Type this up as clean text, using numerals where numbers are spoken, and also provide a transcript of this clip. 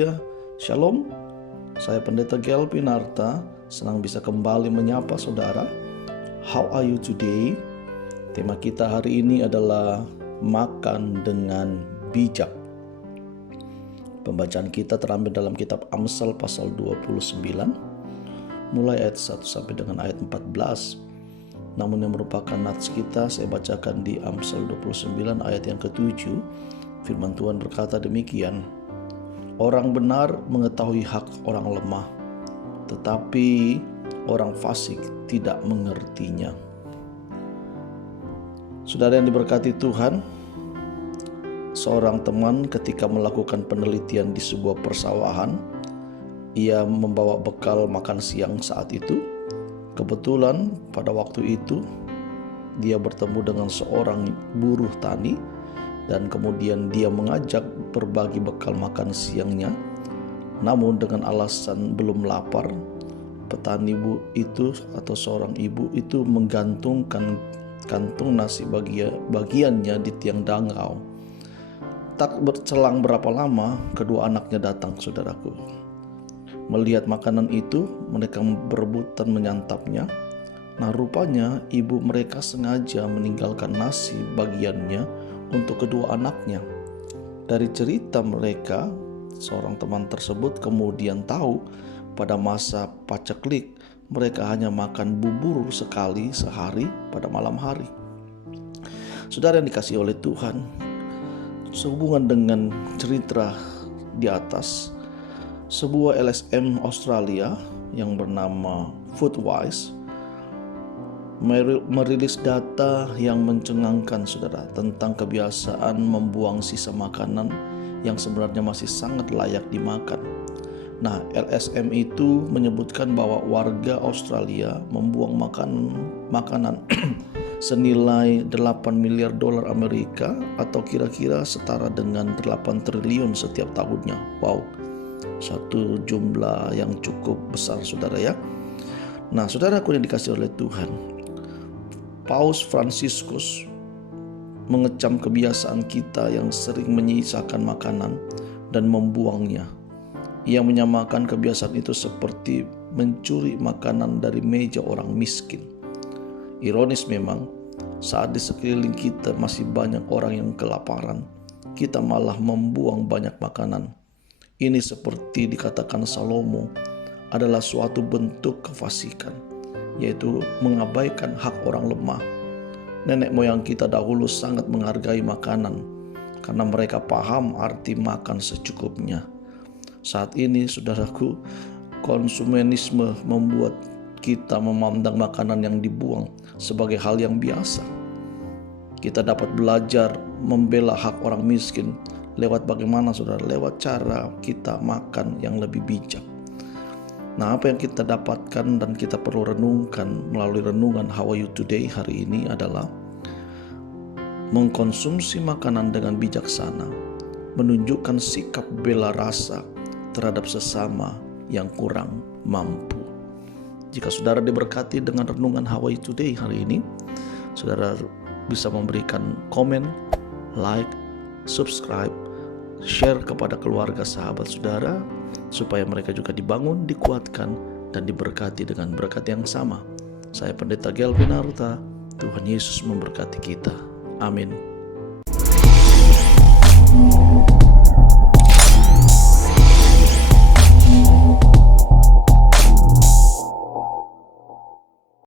Haleluya. Shalom. Saya Pendeta Gelvin Arta, senang bisa kembali menyapa saudara. How are you today? Tema kita hari ini adalah makan dengan bijak. Pembacaan kita terambil dalam kitab Amsal pasal 29, mulai ayat 1 sampai dengan ayat 14. Namun yang merupakan nats kita, saya bacakan di Amsal 29 ayat yang ke-7. Firman Tuhan berkata demikian: orang benar mengetahui hak orang lemah, tetapi orang fasik tidak mengertinya. Saudara yang diberkati Tuhan, seorang teman ketika melakukan penelitian di sebuah persawahan, ia membawa bekal makan siang saat itu. Kebetulan pada waktu itu dia bertemu dengan seorang buruh tani, dan kemudian dia mengajak berbagi bekal makan siangnya. Namun dengan alasan belum lapar, petani itu atau seorang ibu itu menggantungkan kantung nasi bagiannya di tiang dangkal. Tak berselang berapa lama, kedua anaknya datang, saudaraku. Melihat makanan itu, mereka berebutan menyantapnya. Nah, rupanya ibu mereka sengaja meninggalkan nasi bagiannya untuk kedua anaknya. Dari cerita mereka, seorang teman tersebut kemudian tahu pada masa paceklik mereka hanya makan bubur sekali sehari pada malam hari. Saudara yang dikasihi oleh Tuhan, sehubungan dengan cerita di atas, sebuah LSM Australia yang bernama Foodwise merilis data yang mencengangkan, saudara, tentang kebiasaan membuang sisa makanan yang sebenarnya masih sangat layak dimakan. Nah, LSM itu menyebutkan bahwa warga Australia membuang makanan senilai 8 miliar dolar Amerika atau kira-kira setara dengan 8 triliun setiap tahunnya. Wow, satu jumlah yang cukup besar, saudara ya. Nah, saudaraku yang dikasihi oleh Tuhan, Paus Fransiskus mengecam kebiasaan kita yang sering menyisakan makanan dan membuangnya. Ia menyamakan kebiasaan itu seperti mencuri makanan dari meja orang miskin. Ironis memang, saat di sekeliling kita masih banyak orang yang kelaparan, kita malah membuang banyak makanan. Ini seperti dikatakan Salomo adalah suatu bentuk kefasikan, yaitu mengabaikan hak orang lemah. Nenek moyang kita dahulu sangat menghargai makanan karena mereka paham arti makan secukupnya. Saat ini, saudaraku, konsumenisme membuat kita memandang makanan yang dibuang sebagai hal yang biasa. Kita dapat belajar membela hak orang miskin lewat bagaimana, saudara? Lewat cara kita makan yang lebih bijak. Nah, apa yang kita dapatkan dan kita perlu renungkan melalui renungan How Are You Today hari ini adalah mengkonsumsi makanan dengan bijaksana, menunjukkan sikap bela rasa terhadap sesama yang kurang mampu. Jika saudara diberkati dengan renungan How Are You Today hari ini, saudara bisa memberikan komen, like, subscribe, share kepada keluarga sahabat saudara, supaya mereka juga dibangun, dikuatkan, dan diberkati dengan berkat yang sama. Saya Pendeta Gelvin Arta, Tuhan Yesus memberkati kita. Amin.